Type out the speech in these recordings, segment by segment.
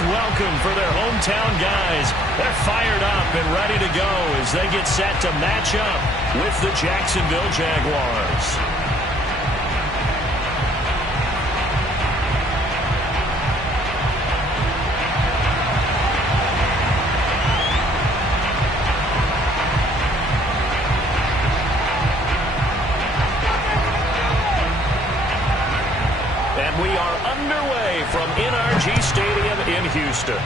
first welcome for their hometown guys. They're fired up and ready to go as they get set to match up with the Jacksonville Jaguars. We are underway from NRG Stadium in Houston.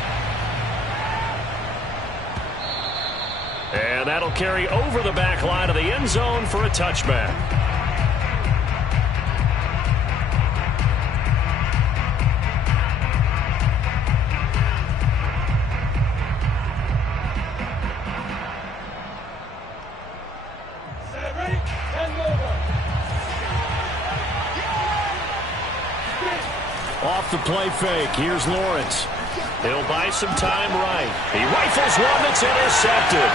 And that'll carry over the back line of the end zone for a touchback. Off the play fake. Here's Lawrence. He'll buy some time right. He rifles one that's intercepted.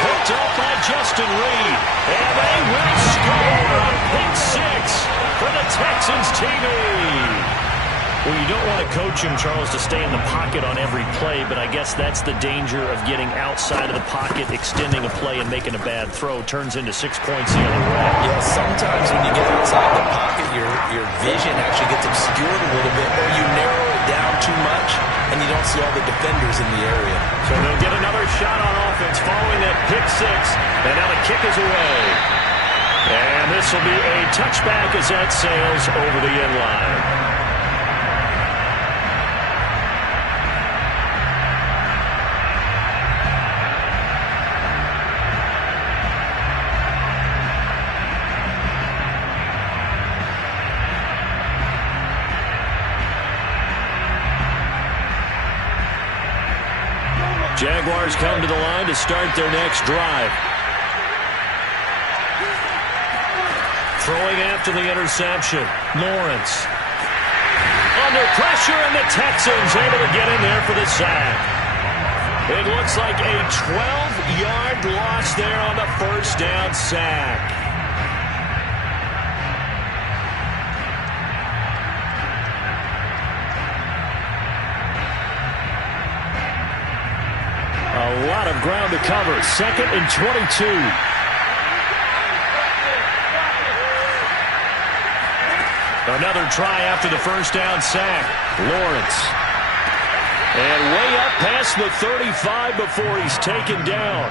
Picked up by Justin Reed. And they will score on pick six for the Texans TV. Well, you don't want to coach him, Charles, to stay in the pocket on every play, but I guess that's the danger of getting outside of the pocket, extending a play, and making a bad throw. Turns into 6 points the other way. Yeah, sometimes when you get outside the pocket, your vision actually gets obscured a little bit, or you narrow it down too much, and you don't see all the defenders in the area. So they'll get another shot on offense following that pick six, and now the kick is away. And this will be a touchback as that sails over the end line. Jaguars come to the line to start their next drive. Throwing after the interception. Lawrence. Under pressure, and the Texans able to get in there for the sack. It looks like a 12-yard loss there on the first down sack. A lot of ground to cover. 2nd and 22. Another try after the first down sack. Lawrence. And way up past the 35 before he's taken down.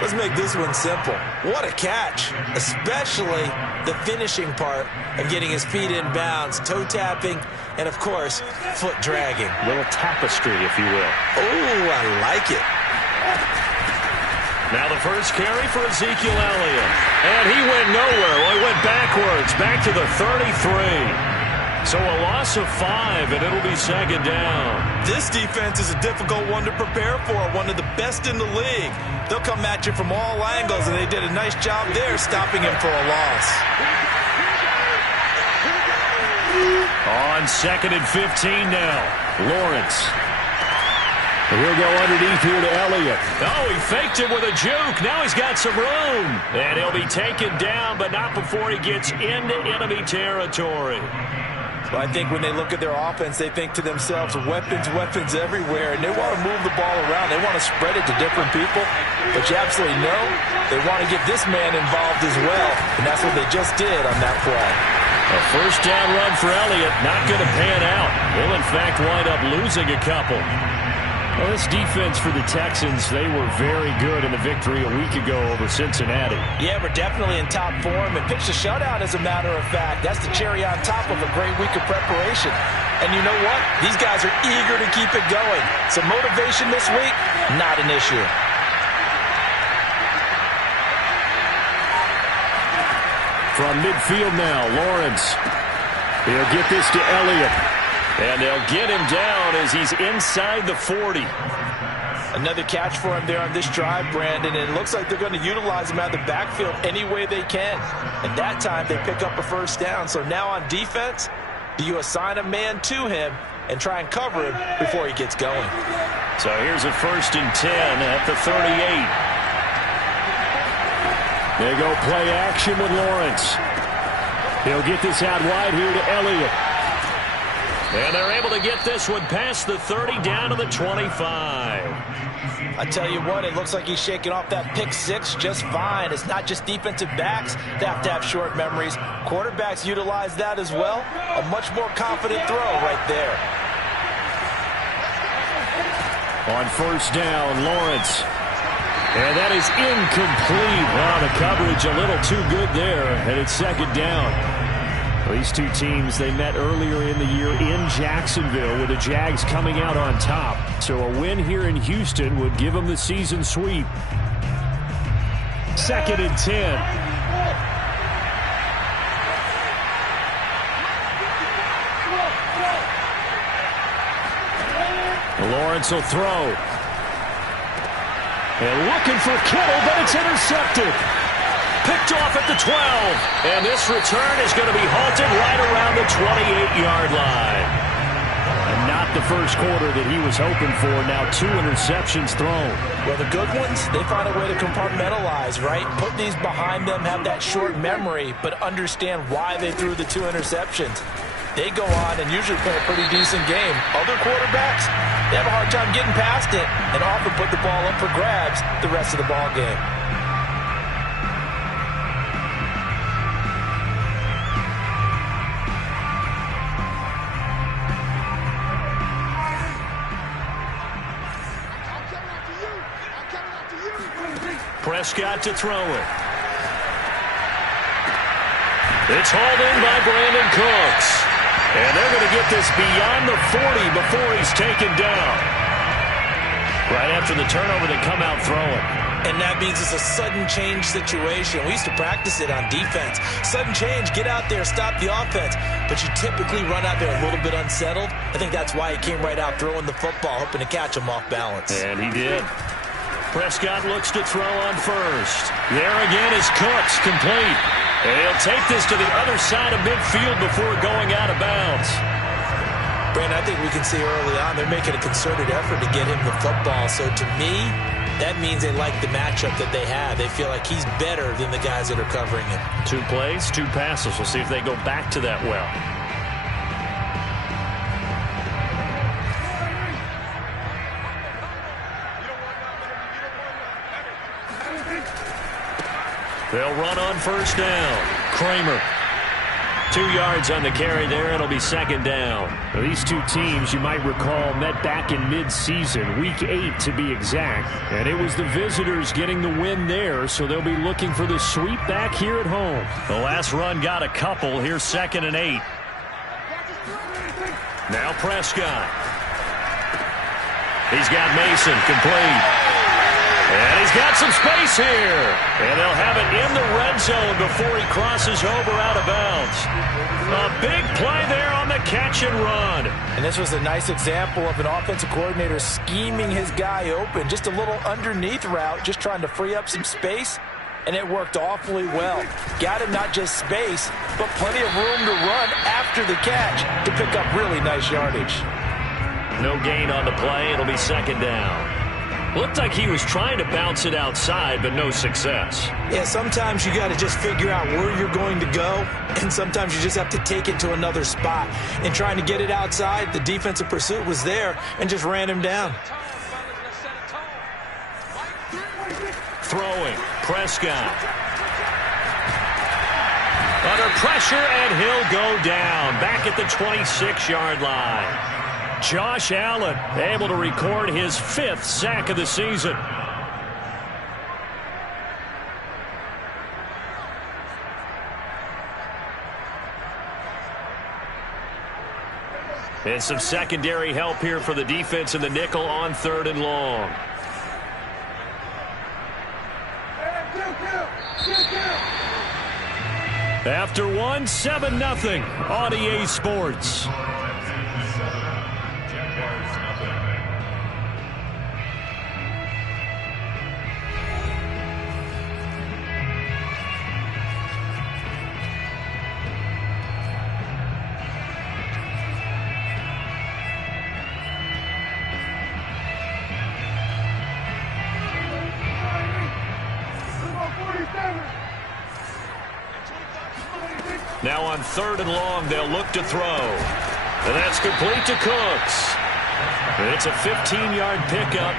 Let's make this one simple. What a catch, especially the finishing part of getting his feet in bounds, toe tapping, and, of course, foot dragging. A little tapestry, if you will. Oh, I like it. Now the first carry for Ezekiel Elliott. And he went nowhere. Well, he went backwards, back to the 33. So a loss of 5, and it'll be 2nd down. This defense is a difficult one to prepare for, one of the best in the league. They'll come at you from all angles, and they did a nice job there stopping him for a loss. On 2nd and 15 now. Lawrence. He'll go underneath here to Elliott. Oh, he faked it with a juke. Now he's got some room. And he'll be taken down, but not before he gets into enemy territory. Well, I think when they look at their offense, they think to themselves, weapons, weapons everywhere, and they want to move the ball around. They want to spread it to different people. But you absolutely know they want to get this man involved as well, and that's what they just did on that play. A first down run for Elliott, not going to pan out. They'll, in fact, wind up losing a couple. Well, this defense for the Texans, they were very good in the victory a week ago over Cincinnati. Yeah, we're definitely in top form and pitched a shutout, as a matter of fact. That's the cherry on top of a great week of preparation. And you know what? These guys are eager to keep it going. So motivation this week, not an issue. From midfield now, Lawrence. He'll get this to Elliott. And they'll get him down as he's inside the 40. Another catch for him there on this drive, Brandon, and it looks like they're going to utilize him out of the backfield any way they can. And that time they pick up a first down. So now on defense, do you assign a man to him and try and cover him before he gets going? So here's a 1st and 10 at the 38. They go play action with Lawrence. He'll get this out wide here to Elliott. And they're able to get this one past the 30 down to the 25. I tell you what, it looks like he's shaking off that pick six just fine. It's not just defensive backs that have to have short memories. Quarterbacks utilize that as well. A much more confident throw right there. On first down, Lawrence. And that is incomplete. Wow, the coverage a little too good there. And it's second down. These two teams, they met earlier in the year in Jacksonville with the Jags coming out on top. So a win here in Houston would give them the season sweep. 2nd and 10. Lawrence will throw. And looking for Kittle, but it's intercepted. Picked off at the 12. And this return is going to be halted right around the 28-yard line. And not the first quarter that he was hoping for. Now 2 interceptions thrown. Well, the good ones, they find a way to compartmentalize, right? Put these behind them, have that short memory, but understand why they threw the 2 interceptions. They go on and usually play a pretty decent game. Other quarterbacks, they have a hard time getting past it and often put the ball up for grabs the rest of the ball game. Prescott to throw it. It's hauled in by Brandon Cooks. And they're going to get this beyond the 40 before he's taken down. Right after the turnover, they come out throwing. And that means it's a sudden change situation. We used to practice it on defense. Sudden change, get out there, stop the offense. But you typically run out there a little bit unsettled. I think that's why he came right out throwing the football, hoping to catch him off balance. And he did. Prescott looks to throw on first. There again is Cooks, complete. And he'll take this to the other side of midfield before going out of bounds. Brandon, I think we can see early on they're making a concerted effort to get him the football. So to me, that means they like the matchup that they have. They feel like he's better than the guys that are covering him. 2 plays, 2 passes. We'll see if they go back to that well. They'll run on first down. Kramer. 2 yards on the carry there. It'll be second down. Now, these two teams, you might recall, met back in mid-season, week 8 to be exact. And it was the visitors getting the win there, so they'll be looking for the sweep back here at home. The last run got a couple. Here's 2nd and 8. Now Prescott. He's got Mason complete. And he's got some space here. And they'll have it in the red zone before he crosses over out of bounds. A big play there on the catch and run. And this was a nice example of an offensive coordinator scheming his guy open. Just a little underneath route, just trying to free up some space. And it worked awfully well. Got him not just space, but plenty of room to run after the catch to pick up really nice yardage. No gain on the play. It'll be second down. Looked like he was trying to bounce it outside, but no success. Yeah, sometimes you got to just figure out where you're going to go, and sometimes you just have to take it to another spot. And trying to get it outside, the defensive pursuit was there and just ran him down. Throwing, Prescott. Under pressure, and he'll go down. Back at the 26-yard line. Josh Allen able to record his 5th sack of the season. And some secondary help here for the defense in the nickel on 3rd and long. After 1, 7-0 on EA Sports. Now on 3rd and long, they'll look to throw. And that's complete to Cooks. It's a 15-yard pickup,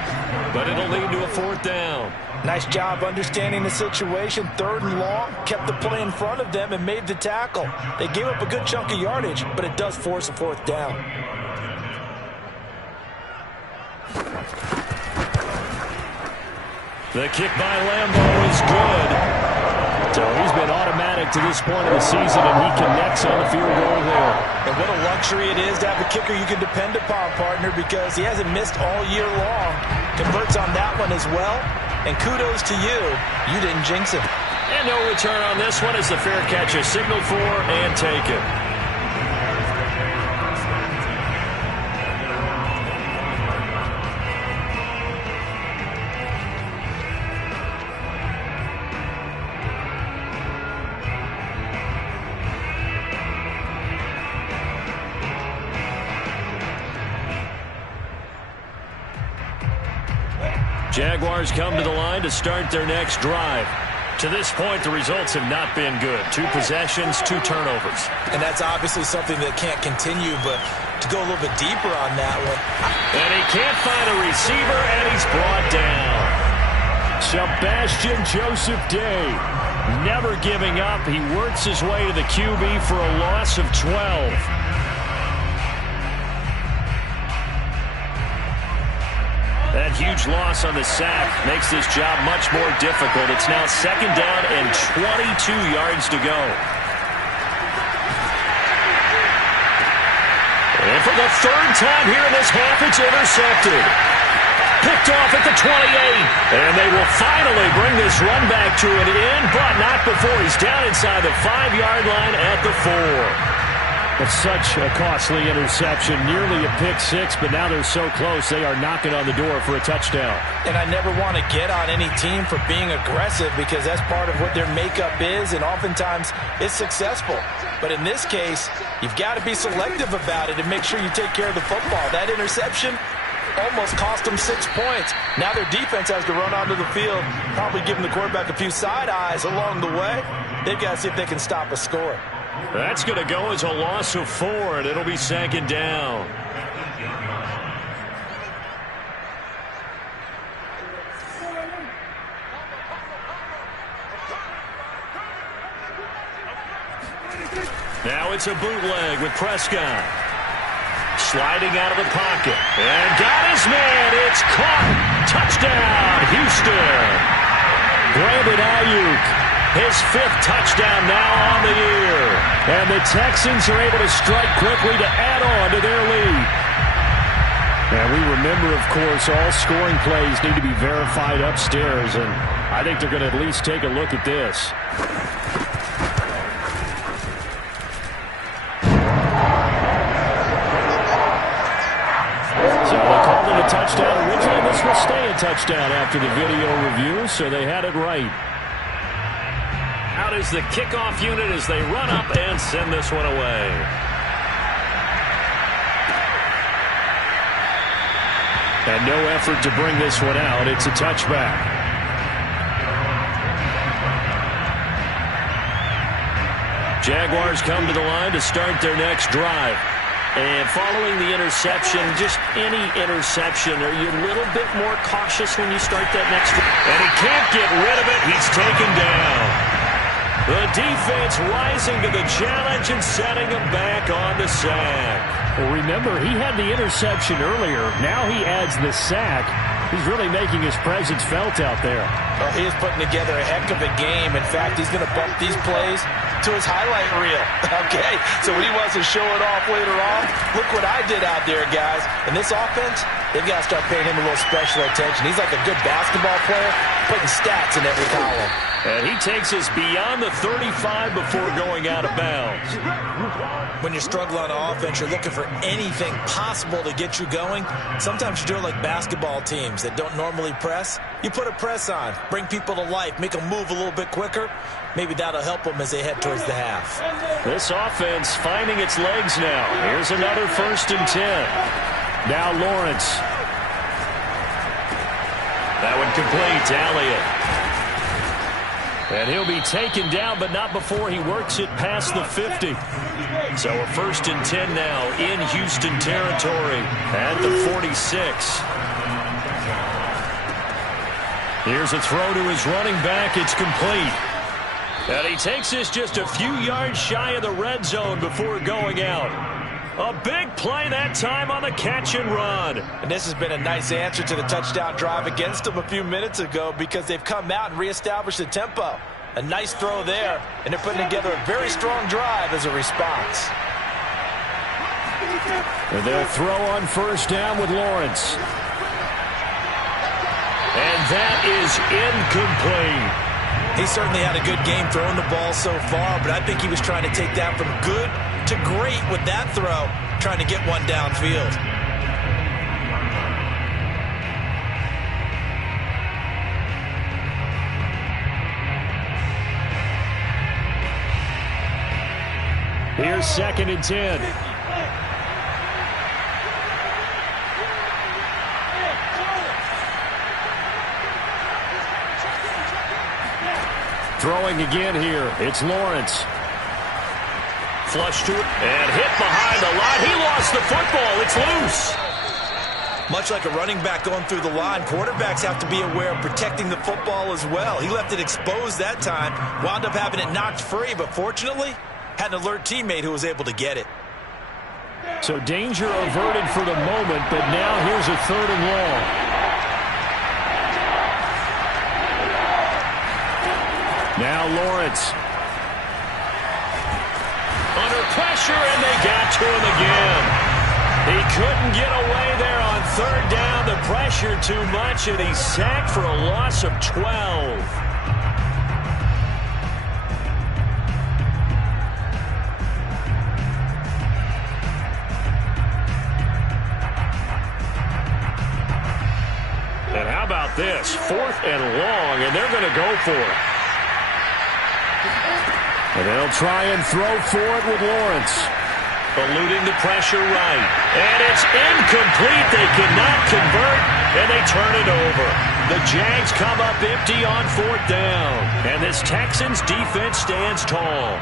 but it'll lead to a 4th down. Nice job understanding the situation. 3rd and long, kept the play in front of them and made the tackle. They gave up a good chunk of yardage, but it does force a 4th down. The kick by Lambeau is good. So he's been automatic to this point of the season, and he connects on the field goal there. And what a luxury it is to have a kicker you can depend upon, partner, because he hasn't missed all year long. Converts on that one as well. And kudos to you. You didn't jinx him. And no return on this one as the fair catch is signaled for and taken. Jaguars come to the line to start their next drive. To this point, the results have not been good. 2 possessions, 2 turnovers. And that's obviously something that can't continue, but to go a little bit deeper on that one. And he can't find a receiver, and he's brought down. Sebastian Joseph Day, never giving up. He works his way to the QB for a loss of 12. That huge loss on the sack makes this job much more difficult. It's now 2nd down and 22 yards to go. And for the 3rd time here in this half, it's intercepted. Picked off at the 28. And they will finally bring this run back to an end, but not before he's down inside the 5-yard line at the 4. It's such a costly interception, nearly a pick 6, but now they're so close they are knocking on the door for a touchdown. And I never want to get on any team for being aggressive because that's part of what their makeup is, and oftentimes it's successful. But in this case, you've got to be selective about it and make sure you take care of the football. That interception almost cost them 6 points. Now their defense has to run onto the field, probably giving the quarterback a few side eyes along the way. They've got to see if they can stop a score. That's going to go as a loss of 4, and it'll be 2nd down. Now it's a bootleg with Prescott. Sliding out of the pocket. And got his man. It's caught. Touchdown, Houston. Brandon Ayuk. His 5th touchdown now on the year. And the Texans are able to strike quickly to add on to their lead. And we remember, of course, all scoring plays need to be verified upstairs. And I think they're going to at least take a look at this. So they called it a touchdown originally. This will stay a touchdown after the video review, so they had it right. Out is the kickoff unit as they run up and send this one away. And no effort to bring this one out. It's a touchback. Jaguars come to the line to start their next drive. And following the interception, just any interception, are you a little bit more cautious when you start that next drive? And he can't get rid of it. He's taken down. The defense rising to the challenge and setting him back on the sack. Well, remember, he had the interception earlier. Now he adds the sack. He's really making his presence felt out there. Well, he is putting together a heck of a game. In fact, he's going to bump these plays to his highlight reel. Okay, so when he wants to show it off later on, look what I did out there, guys. And this offense, they've got to start paying him a little special attention. He's like a good basketball player, putting stats in every column. And he takes us beyond the 35 before going out of bounds. When you struggle on offense, you're looking for anything possible to get you going. Sometimes you do it like basketball teams that don't normally press. You put a press on, bring people to life, make them move a little bit quicker. Maybe that'll help them as they head towards the half. This offense finding its legs now. Here's another 1st and 10. Now Lawrence. That one complete to Elliott. And he'll be taken down, but not before he works it past the 50. So a 1st and 10 now in Houston territory at the 46. Here's a throw to his running back. It's complete. And he takes this just a few yards shy of the red zone before going out. A big play that time on the catch and run. And this has been a nice answer to the touchdown drive against them a few minutes ago because they've come out and reestablished the tempo. A nice throw there, and they're putting together a very strong drive as a response. And they'll throw on 1st down with Lawrence. And that is incomplete. He certainly had a good game throwing the ball so far, but I think he was trying to take that from good to great with that throw, trying to get one downfield. Here's 2nd and 10. Throwing again here. It's Lawrence. Flush to it and hit behind the line. He lost the football. It's loose. Much like a running back going through the line, quarterbacks have to be aware of protecting the football as well. He left it exposed that time, wound up having it knocked free, but fortunately had an alert teammate who was able to get it. So danger averted for the moment, but now here's a 3rd and long. Now Lawrence. Under pressure, and they got to him again. He couldn't get away there on 3rd down. The pressure too much, and he's sacked for a loss of 12. And how about this? 4th and long, and they're going to go for it. And they'll try and throw for it with Lawrence. Eluding the pressure right. And it's incomplete. They cannot convert, and they turn it over. The Jags come up empty on 4th down. And this Texans defense stands tall.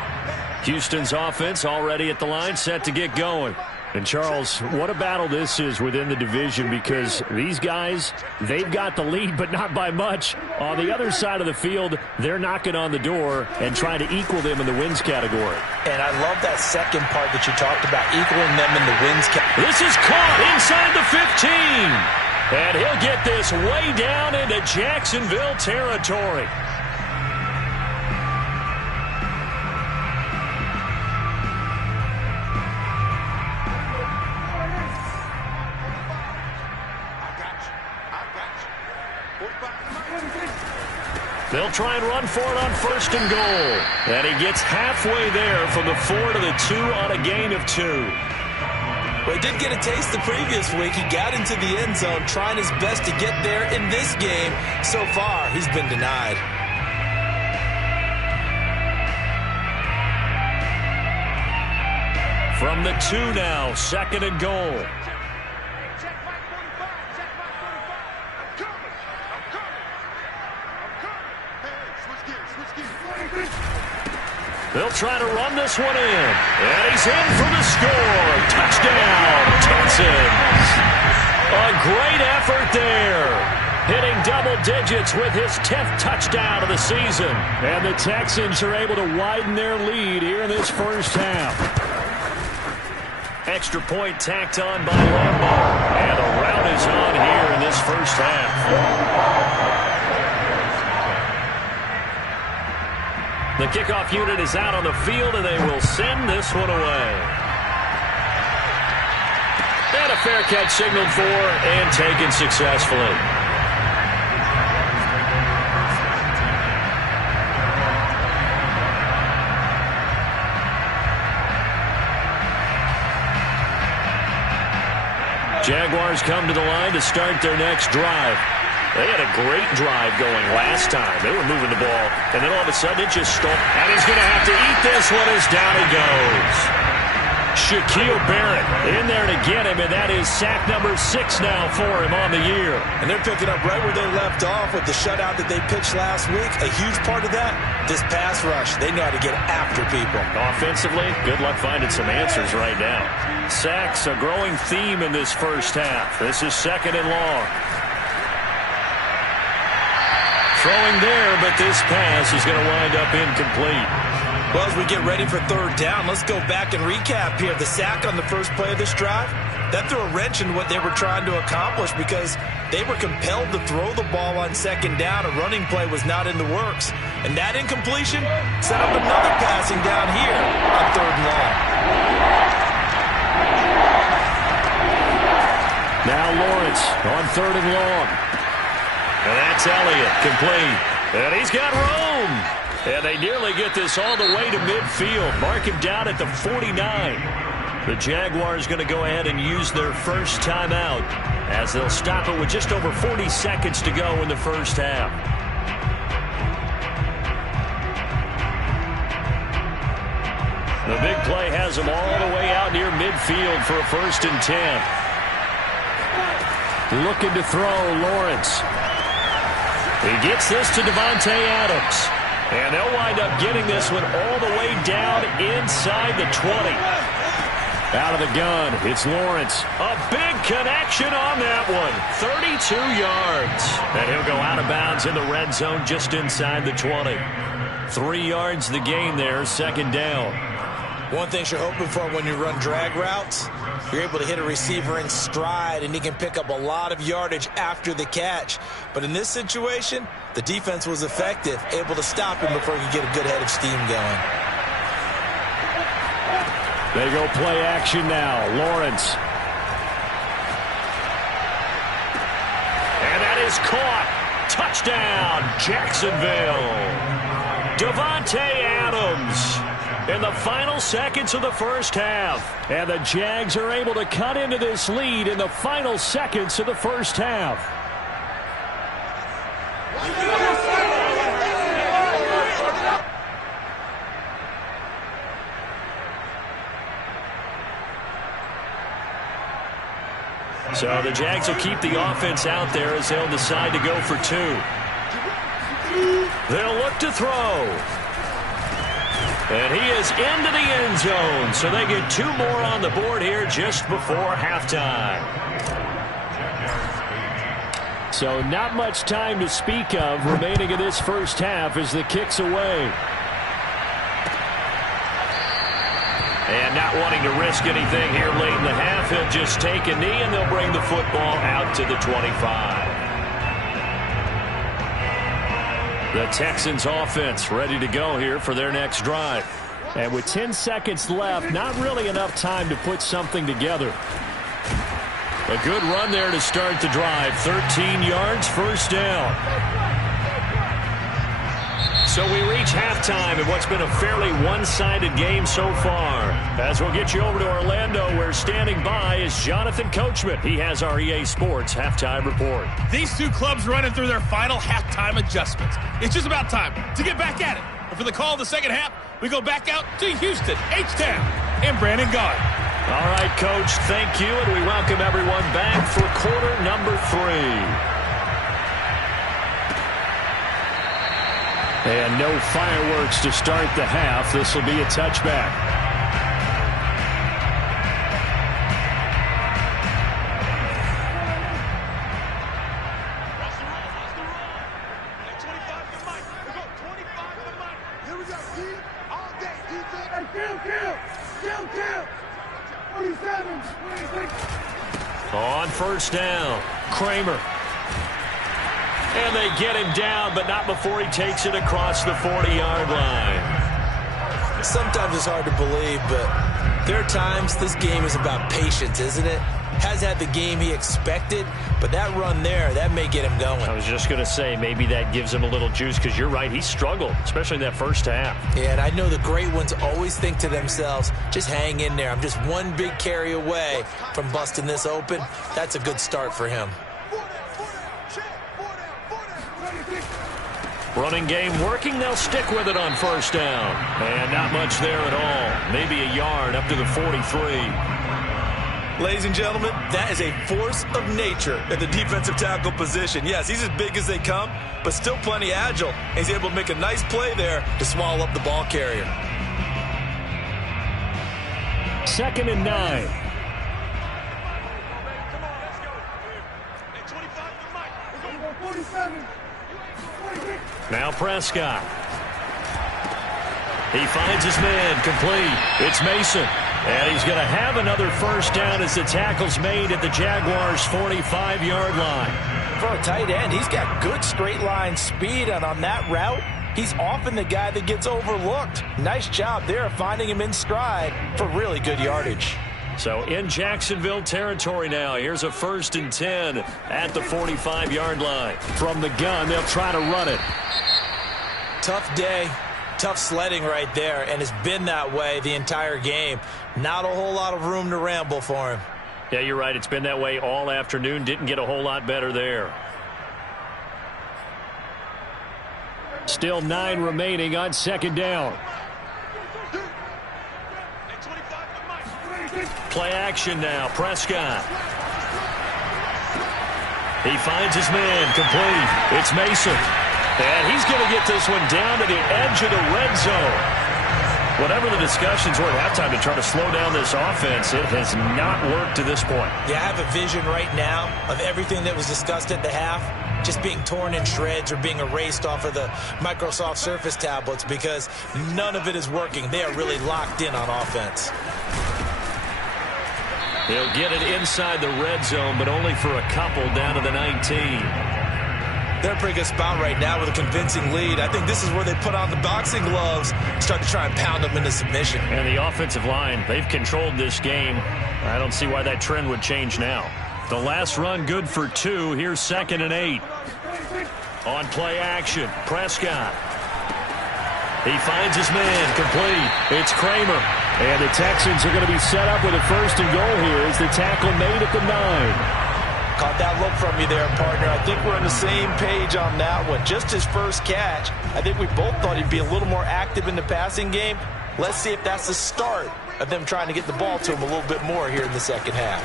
Houston's offense already at the line, set to get going. And, Charles, what a battle this is within the division, because these guys, they've got the lead, but not by much. On the other side of the field, they're knocking on the door and trying to equal them in the wins category. And I love that second part that you talked about, equaling them in the wins category. This is caught inside the 15. And he'll get this way down into Jacksonville territory. They'll try and run for it on 1st and goal. And he gets halfway there from the 4 to the 2 on a gain of 2. Well, he did get a taste the previous week. He got into the end zone, trying his best to get there in this game. So far, he's been denied. From the 2 now, 2nd and goal. They'll try to run this one in. And he's in for the score. Touchdown, Texans. A great effort there. Hitting double digits with his 10th touchdown of the season. And the Texans are able to widen their lead here in this first half. Extra point tacked on by Lambeau. And the rout is on here in this first half. The kickoff unit is out on the field, and they will send this one away. And a fair catch signaled for and taken successfully. Jaguars come to the line to start their next drive. They had a great drive going last time. They were moving the ball, and then all of a sudden it just stopped. And he's going to have to eat this one as down he goes. Shaquille Barrett in there to get him, and that is sack number 6 now for him on the year. And they're picking up right where they left off with the shutout that they pitched last week. A huge part of that, this pass rush. They know how to get after people. Offensively, good luck finding some answers right now. Sacks, a growing theme in this first half. This is 2nd and long. Throwing there, but this pass is going to wind up incomplete. Well, as we get ready for 3rd down, let's go back and recap here. The sack on the first play of this drive, that threw a wrench in what they were trying to accomplish because they were compelled to throw the ball on 2nd down. A running play was not in the works. And that incompletion set up another passing down here on 3rd and long. Now Lawrence on 3rd and long. And that's Elliott, complete. And he's got room. And they nearly get this all the way to midfield. Mark him down at the 49. The Jaguars going to go ahead and use their first timeout as they'll stop it with just over 40 seconds to go in the first half. The big play has them all the way out near midfield for a 1st and 10. Looking to throw, Lawrence. He gets this to Davante Adams. And they'll wind up getting this one all the way down inside the 20. Out of the gun, it's Lawrence. A big connection on that one. 32 yards. And he'll go out of bounds in the red zone just inside the 20. 3 yards the gain there, 2nd down. One thing you're hoping for when you run drag routes, you're able to hit a receiver in stride, and he can pick up a lot of yardage after the catch. But in this situation, the defense was effective, able to stop him before he could get a good head of steam going. They go play action now. Lawrence. And that is caught. Touchdown, Jacksonville. Davante Adams. In the final seconds of the first half. And the Jags are able to cut into this lead in the final seconds of the first half. So the Jags will keep the offense out there as they'll decide to go for 2. They'll look to throw. And he is into the end zone, so they get 2 more on the board here just before halftime. So not much time to speak of remaining in this first half as the kick's away. And not wanting to risk anything here late in the half, he'll just take a knee and they'll bring the football out to the 25. The Texans offense ready to go here for their next drive. And with 10 seconds left, not really enough time to put something together. A good run there to start the drive. 13 yards, 1st down. So we reach halftime in what's been a fairly one-sided game so far. As we'll get you over to Orlando, where standing by is Jonathan Coachman. He has our EA Sports halftime report. These 2 clubs running through their final halftime adjustments. It's just about time to get back at it. And for the call of the second half, we go back out to Houston, H-Town, and Brandon Gaudin. All right, Coach, thank you, and we welcome everyone back for quarter number 3. And no fireworks to start the half. This will be a touchback. On 1st down, Kramer. And they get him down, but not before he takes it across the 40-yard line. Sometimes it's hard to believe, but there are times this game is about patience, isn't it? Has had the game he expected, but that run there, that may get him going. I was just going to say, maybe that gives him a little juice, because you're right, he struggled, especially in that first half. Yeah, and I know the great ones always think to themselves, just hang in there. I'm just one big carry away from busting this open. That's a good start for him. Running game working. They'll stick with it on first down. And not much there at all. Maybe a yard up to the 43. Ladies and gentlemen, that is a force of nature at the defensive tackle position. Yes, he's as big as they come, but still plenty agile. He's able to make a nice play there to swallow up the ball carrier. 2nd and 9. Now Prescott. He finds his man, complete. It's Mason. And he's going to have another first down as the tackle's made at the Jaguars' 45-yard line. For a tight end, he's got good straight line speed, and on that route, he's often the guy that gets overlooked. Nice job there of finding him in stride for really good yardage. So in Jacksonville territory now. Here's a 1st and 10 at the 45-yard line. From the gun, they'll try to run it. Tough day. Tough sledding right there, and it's been that way the entire game. Not a whole lot of room to ramble for him. Yeah, you're right. It's been that way all afternoon. Didn't get a whole lot better there. Still 9 remaining on 2nd down. Play action now. Prescott. He finds his man, complete. It's Mason. And he's going to get this one down to the edge of the red zone. Whatever the discussions were at halftime to try to slow down this offense, it has not worked to this point. Yeah, I have a vision right now of everything that was discussed at the half just being torn in shreds or being erased off of the Microsoft Surface tablets because none of it is working. They are really locked in on offense. He'll get it inside the red zone, but only for a couple down to the 19. They're in a pretty good spot right now with a convincing lead. I think this is where they put on the boxing gloves, start to try and pound them into submission. And the offensive line, they've controlled this game. I don't see why that trend would change now. The last run good for 2. Here's 2nd and 8. On play action, Prescott. He finds his man, complete. It's Kramer. And the Texans are going to be set up with a 1st and goal here as the tackle made at the 9. Caught that look from you there, partner. I think we're on the same page on that one. Just his first catch. I think we both thought he'd be a little more active in the passing game. Let's see if that's the start of them trying to get the ball to him a little bit more here in the second half.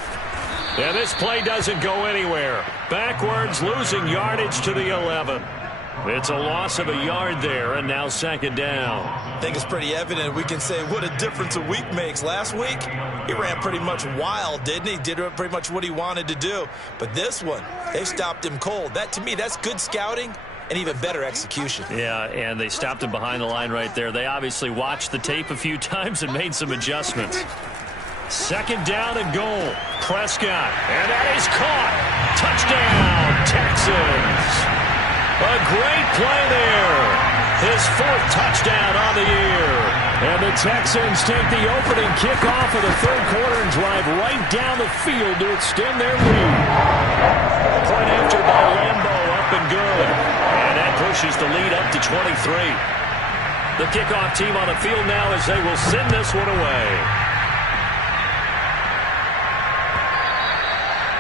Yeah, this play doesn't go anywhere. Backwards, losing yardage to the 11. It's a loss of a yard there, and now 2nd down. I think it's pretty evident. We can say what a difference a week makes. Last week, he ran pretty much wild, didn't he? Did pretty much what he wanted to do. But this one, they stopped him cold. That, to me, that's good scouting and even better execution. Yeah, and they stopped him behind the line right there. They obviously watched the tape a few times and made some adjustments. 2nd down and goal. Prescott, and that is caught. Touchdown, Texans. A great play there. His 4th touchdown on the year. And the Texans take the opening kickoff of the 3rd quarter and drive right down the field to extend their lead. Point after by Lambo, up and good. And that pushes the lead up to 23. The kickoff team on the field now as they will send this one away.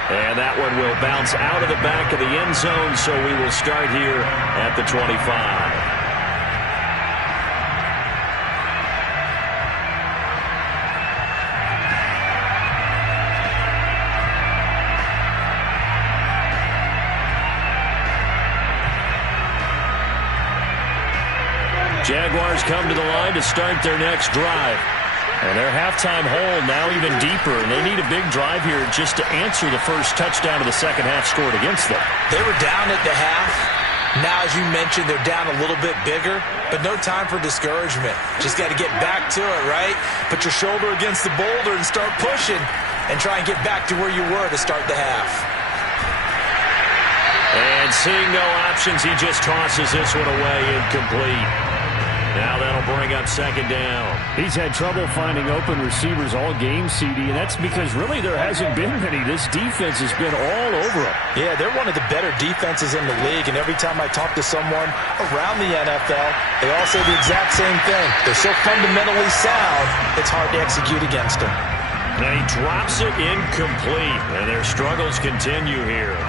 And that one will bounce out of the back of the end zone, so we will start here at the 25. Jaguars come to the line to start their next drive. And their halftime hole now even deeper, and they need a big drive here just to answer the first touchdown of the second half scored against them. They were down at the half. Now, as you mentioned, they're down a little bit bigger, but no time for discouragement. Just got to get back to it, right? Put your shoulder against the boulder and start pushing and try and get back to where you were to start the half. And seeing no options, he just tosses this one away, incomplete. Now that'll bring up 2nd down. He's had trouble finding open receivers all game, CD, and that's because really there hasn't been many. This defense has been all over him. Yeah, they're one of the better defenses in the league, and every time I talk to someone around the NFL, they all say the exact same thing. They're so fundamentally sound, it's hard to execute against them. And he drops it incomplete, and their struggles continue here.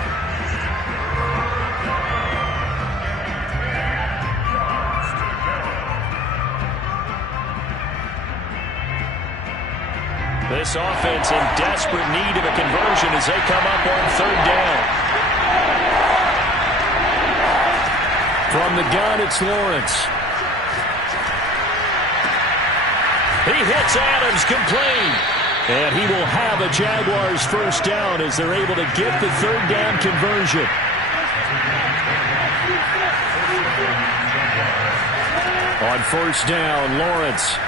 This offense in desperate need of a conversion as they come up on third down. From the gun, it's Lawrence. He hits Adams complete. And he will have a Jaguars first down as they're able to get the third down conversion. On first down, Lawrence.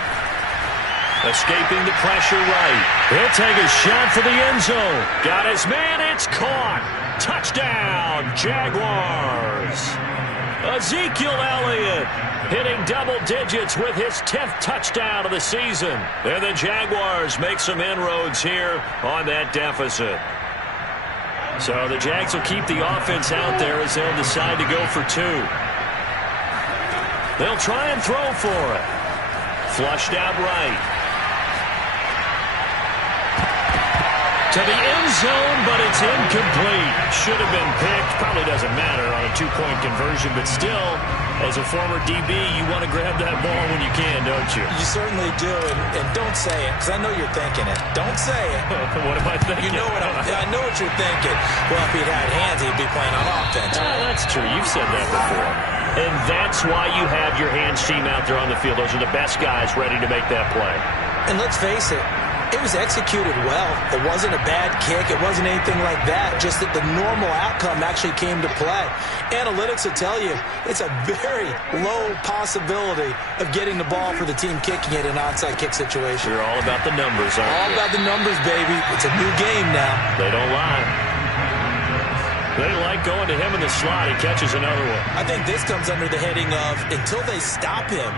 Escaping the pressure right. He'll take a shot for the end zone. Got his man, it's caught. Touchdown, Jaguars. Ezekiel Elliott hitting double digits with his 10th touchdown of the season. And the Jaguars make some inroads here on that deficit. So the Jags will keep the offense out there as they'll decide to go for two. They'll try and throw for it. Flushed out right. To the end zone, but it's incomplete. Should have been picked. Probably doesn't matter on a two-point conversion, but still, as a former DB, you want to grab that ball when you can, don't you? You certainly do, and don't say it, because I know you're thinking it. Don't say it. What am I thinking? You know I know what you're thinking. Well, if he'd had hands, he'd be playing on offense. That's true. You've said that before. And that's why you have your hands team out there on the field. Those are the best guys ready to make that play. And let's face it, it was executed well. It wasn't a bad kick. It wasn't anything like that. Just that the normal outcome actually came to play. Analytics will tell you it's a very low possibility of getting the ball for the team kicking it in an onside kick situation. You're all about the numbers, aren't you? All about the numbers, baby. It's a new game now. They don't lie. They like going to him in the slot. He catches another one. I think this comes under the heading of until they stop him,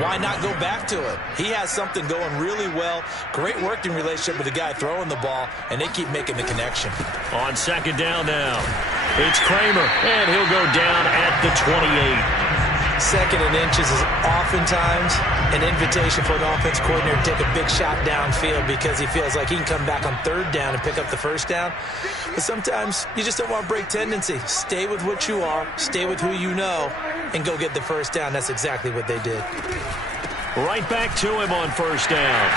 why not go back to it? He has something going really well. Great working relationship with the guy throwing the ball, and they keep making the connection. On second down now, it's Kramer, and he'll go down at the 28. Second and inches is oftentimes an invitation for an offense coordinator to take a big shot downfield because he feels like he can come back on third down and pick up the first down. But sometimes you just don't want to break tendency. Stay with what you are, stay with who you know, and go get the first down. That's exactly what they did. Right back to him on first down.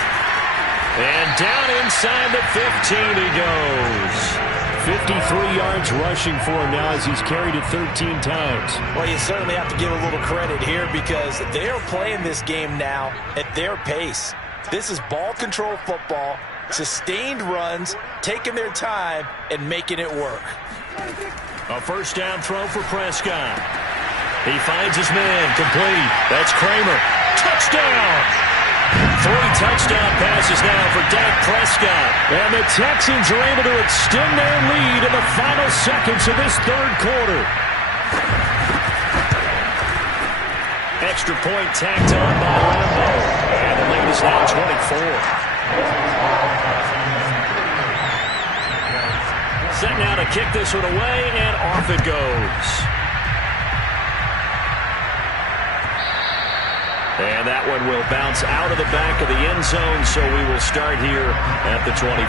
And down inside the 15 he goes. 53 yards rushing for him now as he's carried it 13 times. Well, you certainly have to give a little credit here because they are playing this game now at their pace. This is ball control football, sustained runs, taking their time, and making it work. A first down throw for Prescott. He finds his man, complete. That's Kramer. Touchdown! 3 touchdown passes now for Dak Prescott. And the Texans are able to extend their lead in the final seconds of this third quarter. Extra point tacked on by Lambo. And the lead is now 24. Set now to kick this one away, and off it goes. And that one will bounce out of the back of the end zone, so we will start here at the 25.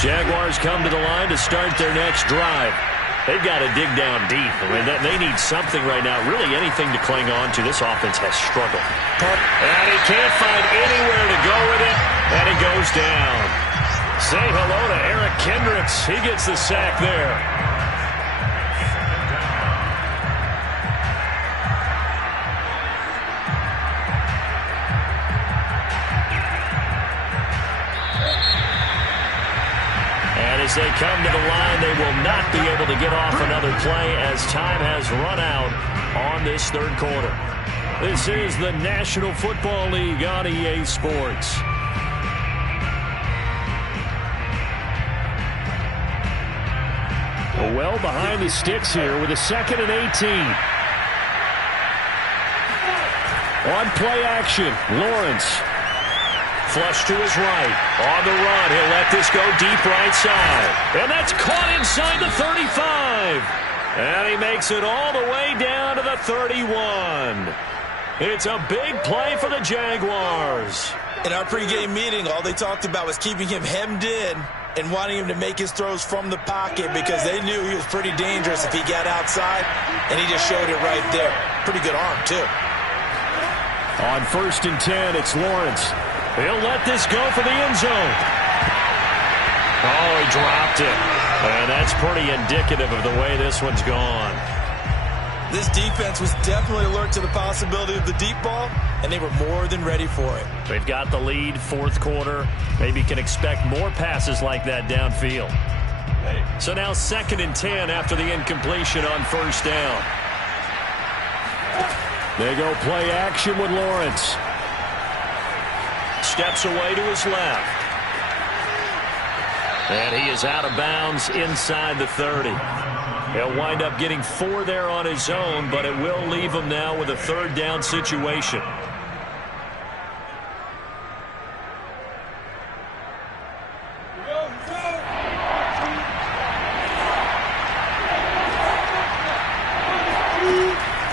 Jaguars come to the line to start their next drive. They've got to dig down deep. I mean, they need something right now, really anything to cling on to. This offense has struggled. And he can't find anywhere to go with it, and it goes down. Say hello to Eric Kendricks. He gets the sack there. As they come to the line, they will not be able to get off another play as time has run out on this third quarter. This is the National Football League on EA Sports. Well behind the sticks here with a 2nd and 18. On play action, Lawrence. Flush to his right. On the run, he'll let this go deep right side. And that's caught inside the 35. And he makes it all the way down to the 31. It's a big play for the Jaguars. In our pregame meeting, all they talked about was keeping him hemmed in and wanting him to make his throws from the pocket because they knew he was pretty dangerous if he got outside, and he just showed it right there. Pretty good arm, too. On 1st and 10, it's Lawrence. He'll let this go for the end zone. Oh, he dropped it. And that's pretty indicative of the way this one's gone. This defense was definitely alert to the possibility of the deep ball, and they were more than ready for it. They've got the lead, 4th quarter. Maybe can expect more passes like that downfield. So now 2nd and 10 after the incompletion on 1st down. They go play action with Lawrence. Steps away to his left. And he is out of bounds inside the 30. He'll wind up getting 4 there on his own, but it will leave him now with a 3rd down situation.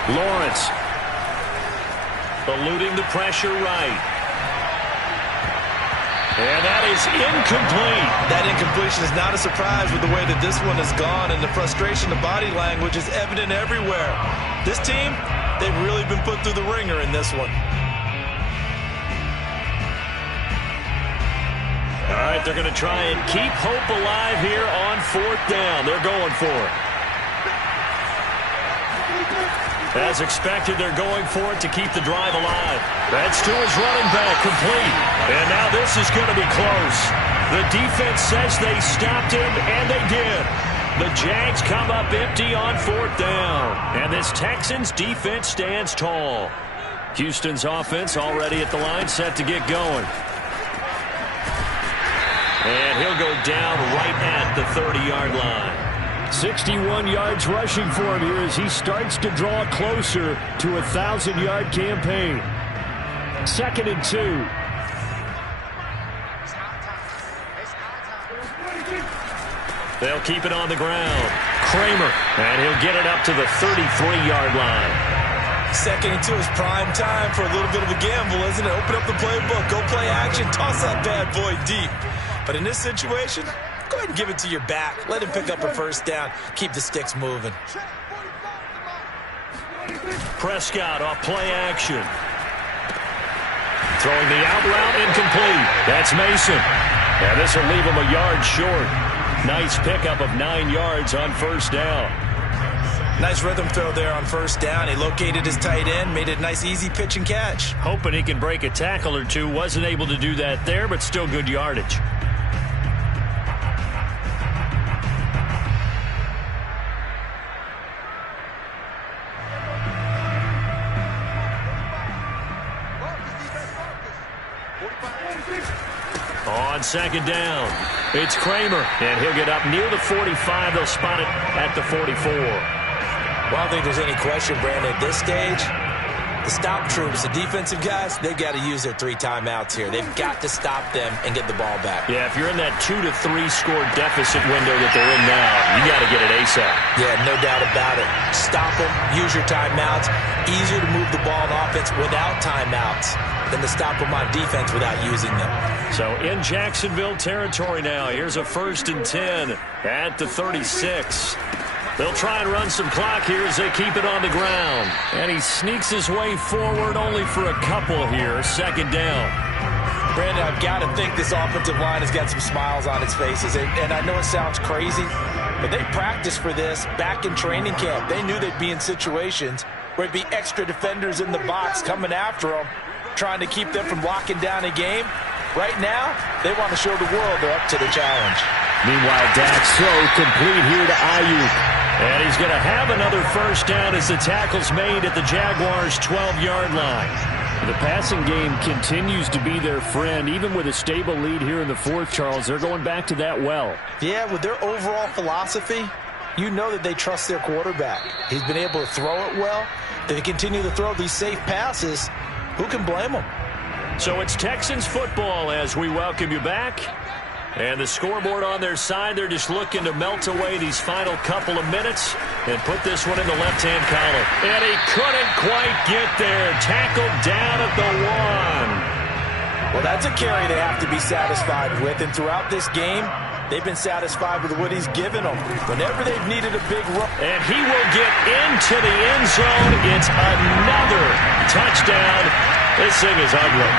Lawrence eluding the pressure right. And that is incomplete. That incompletion is not a surprise with the way that this one has gone, and the frustration, the body language is evident everywhere. This team, they've really been put through the ringer in this one. All right, they're going to try and keep hope alive here on 4th down. They're going for it. As expected, they're going for it to keep the drive alive. That's to his running back, complete. And now this is going to be close. The defense says they stopped him, and they did. The Jags come up empty on 4th down. And this Texans defense stands tall. Houston's offense already at the line, set to get going. And he'll go down right at the 30-yard line. 61 yards rushing for him here as he starts to draw closer to a 1,000-yard campaign. 2nd and 2. They'll keep it on the ground. Kramer, and he'll get it up to the 33-yard line. 2nd and 2 is prime time for a little bit of a gamble, isn't it? Open up the playbook, go play action, toss that bad boy deep. But in this situation, go ahead and give it to your back. Let him pick up a 1st down. Keep the sticks moving. Prescott off play action. Throwing the out route, incomplete. That's Mason. And this will leave him a yard short. Nice pickup of 9 yards on 1st down. Nice rhythm throw there on 1st down. He located his tight end, made it a nice, easy pitch and catch. Hoping he can break a tackle or two. Wasn't able to do that there, but still good yardage. On 2nd down, it's Kramer, and he'll get up near the 45. They'll spot it at the 44. Well, I don't think there's any question, Brandon, at this stage, the stop troops, the defensive guys, they've got to use their 3 timeouts here. They've got to stop them and get the ball back. Yeah, if you're in that 2 to 3 score deficit window that they're in now, you got to get it ASAP. Yeah, no doubt about it. Stop them, use your timeouts. Easier to move the ball on offense without timeouts than to stop them on defense without using them. So in Jacksonville territory now, here's a 1st and 10 at the 36. They'll try and run some clock here as they keep it on the ground. And he sneaks his way forward only for a couple here. 2nd down. Brandon, I've got to think this offensive line has got some smiles on its faces. And I know it sounds crazy, but they practiced for this back in training camp. They knew they'd be in situations where it'd be extra defenders in the box coming after them, trying to keep them from locking down a game. Right now, they want to show the world they're up to the challenge. Meanwhile, Dak's throw complete here to Ayuk. And he's going to have another 1st down as the tackle's made at the Jaguars' 12-yard line. The passing game continues to be their friend. Even with a stable lead here in the 4th, Charles, they're going back to that well. Yeah, with their overall philosophy, you know that they trust their quarterback. He's been able to throw it well. They continue to throw these safe passes. Who can blame them? So it's Texans football as we welcome you back. And the scoreboard on their side, they're just looking to melt away these final couple of minutes and put this one in the left-hand column. And he couldn't quite get there. Tackled down at the 1. Well, that's a carry they have to be satisfied with. And throughout this game, They've been satisfied with what he's given them whenever they've needed a big run. And he will get into the end zone. It's another touchdown. This thing is ugly.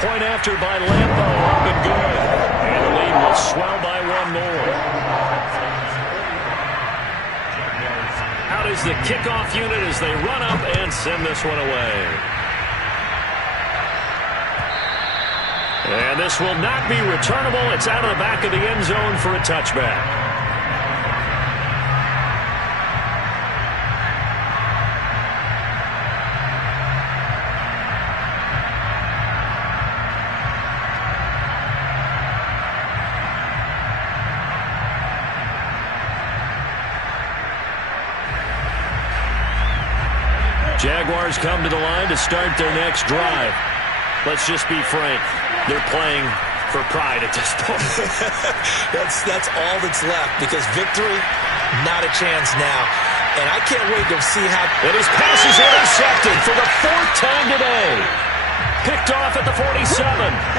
Point after by Lambo, up and good. And the lead will swell by one more. Out is the kickoff unit as they run up and send this one away. And this will not be returnable. It's out of the back of the end zone for a touchback. Jaguars come to the line to start their next drive. Let's just be frank. They're playing for pride at this point. That's all that's left, because victory, not a chance now. And I can't wait to see how... And his pass is intercepted for the fourth time today. Picked off at the 47.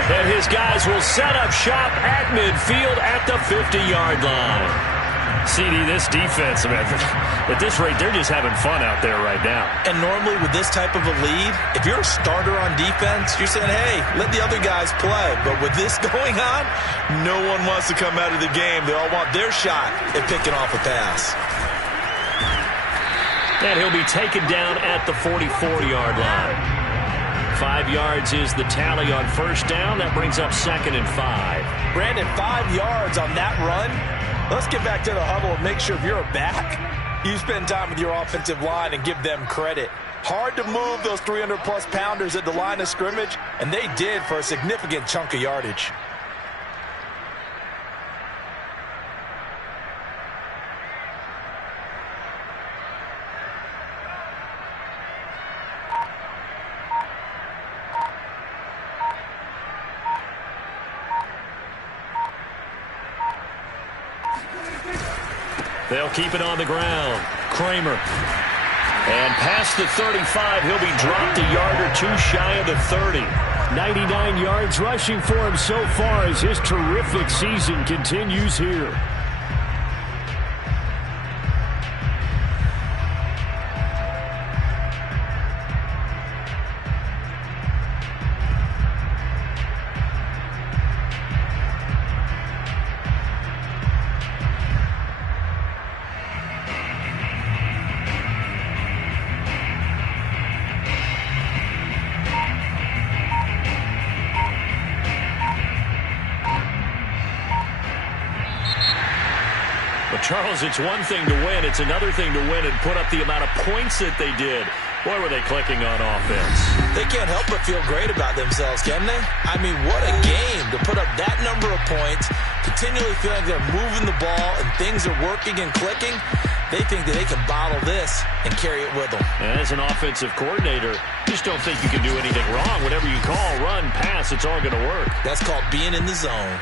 And his guys will set up shop at midfield at the 50-yard line. CD, this defense, man, at this rate, they're just having fun out there right now. And normally with this type of a lead, if you're a starter on defense, you're saying, hey, let the other guys play. But with this going on, no one wants to come out of the game. They all want their shot at picking off a pass. And he'll be taken down at the 44-yard line. 5 yards is the tally on first down. That brings up 2nd and 5. Brandon, 5 yards on that run. Let's get back to the huddle and make sure if you're a back, you spend time with your offensive line and give them credit. Hard to move those 300-plus pounders at the line of scrimmage, and they did for a significant chunk of yardage. They'll keep it on the ground. Kramer. And past the 35, he'll be dropped a yard or two shy of the 30. 99 yards rushing for him so far as his terrific season continues here. Charles, it's one thing to win. It's another thing to win and put up the amount of points that they did. Boy, were they clicking on offense. They can't help but feel great about themselves, can they? I mean, what a game to put up that number of points, continually feeling like they're moving the ball and things are working and clicking. They think that they can bottle this and carry it with them. And as an offensive coordinator, you just don't think you can do anything wrong. Whatever you call, run, pass, it's all going to work. That's called being in the zone.